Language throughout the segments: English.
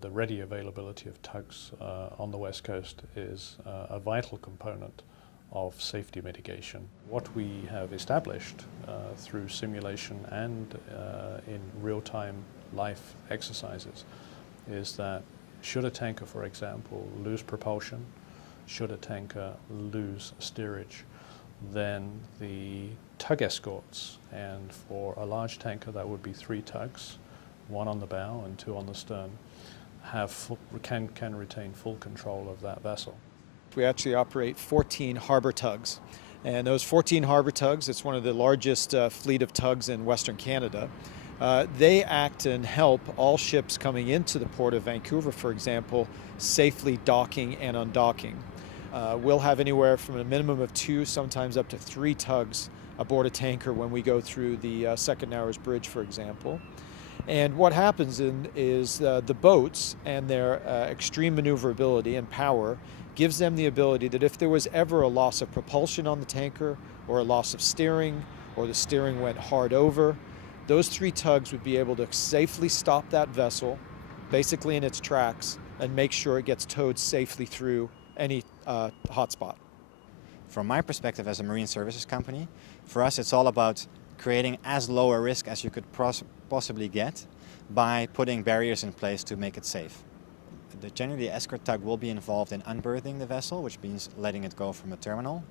The ready availability of tugs on the West Coast is a vital component of safety mitigation. What we have established through simulation and in real-time life exercises is that should a tanker, for example, lose propulsion, should a tanker lose steerage, then the tug escorts, and for a large tanker that would be 3 tugs, 1 on the bow and 2 on the stern, can retain full control of that vessel. We actually operate 14 harbor tugs, and those 14 harbor tugs, it's one of the largest fleet of tugs in Western Canada. They act and help all ships coming into the port of Vancouver, for example, safely docking and undocking. We'll have anywhere from a minimum of 2, sometimes up to 3 tugs aboard a tanker when we go through the Second Narrows Bridge, for example. And what happens is the boats and their extreme maneuverability and power gives them the ability that if there was ever a loss of propulsion on the tanker or a loss of steering or the steering went hard over, those 3 tugs would be able to safely stop that vessel, basically in its tracks, and make sure it gets towed safely through any hotspot. From my perspective as a marine services company, for us it's all about creating as low a risk as you could possibly get by putting barriers in place to make it safe. Generally, the escort tug will be involved in unberthing the vessel, which means letting it go from a terminal,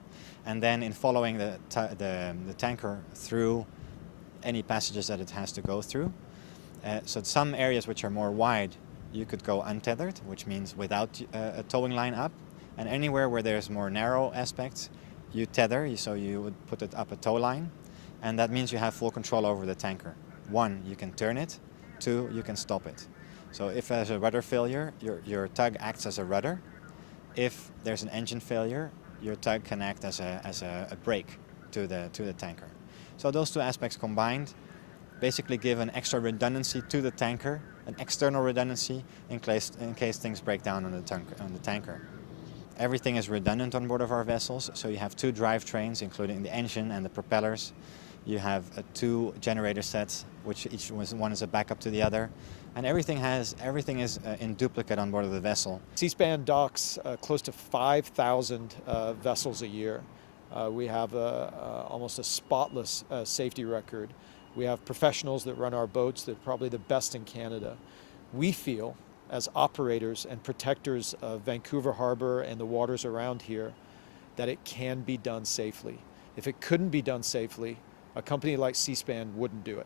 and then in following the tanker through any passages that it has to go through. So some areas which are more wide, you could go untethered, which means without a towing line up, and anywhere where there's more narrow aspects, you tether, so you would put it up a tow line, and that means you have full control over the tanker. 1, you can turn it. 2, you can stop it. So if there's a rudder failure, your tug acts as a rudder. If there's an engine failure, your tug can act as a brake to the tanker. So those 2 aspects combined basically give an extra redundancy to the tanker, an external redundancy in case things break down on the tanker. Everything is redundant on board of our vessels, so you have 2 drivetrains, including the engine and the propellers. You have 2 generator sets, which each one is a backup to the other, and everything is in duplicate on board of the vessel. Seaspan docks close to 5,000 vessels a year. We have almost a spotless safety record. We have professionals that run our boats that are probably the best in Canada. We feel, as operators and protectors of Vancouver Harbor and the waters around here, that it can be done safely. If it couldn't be done safely, a company like Seaspan wouldn't do it.